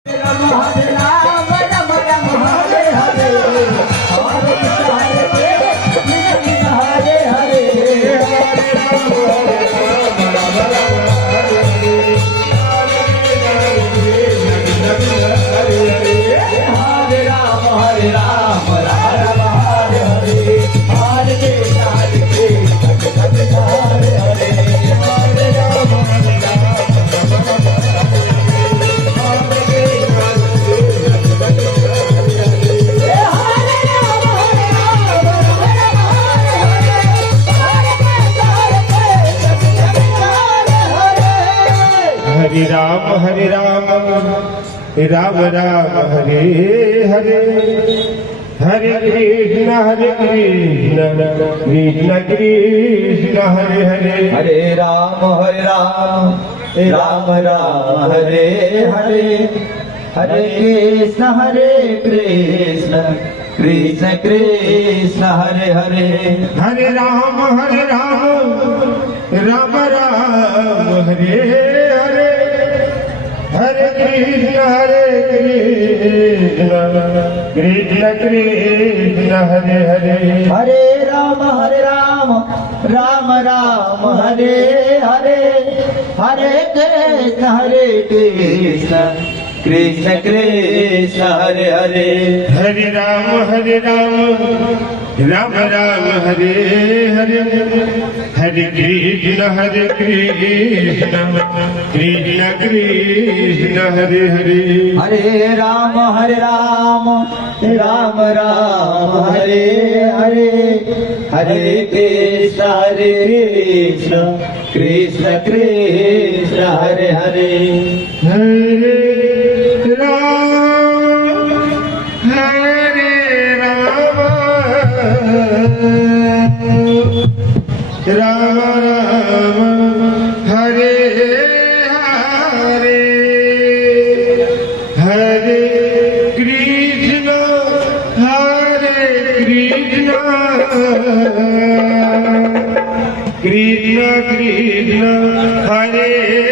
Hare Ram Ram Ram Hare Hare Hare Krishna Krishna Krishna Hare Hare Hare Ram Ram Ram Hare Hare Hare Krishna Krishna Krishna Hare Hare Hare Ram Ram Ram Hare Hare Hare Krishna Krishna Krishna Hare Hare Hare Ram Ram Ram Hare Hare Hare Krishna Krishna Krishna Hare Hare Hare Ram Ram Ram Hare Hare Hare Krishna Krishna Krishna Hare Hare Hare Ram Ram Ram Hare Hare Hare Krishna Krishna Krishna Hare Hare Hare Ram Ram Ram Hare Hare Hare Krishna Krishna Krishna Hare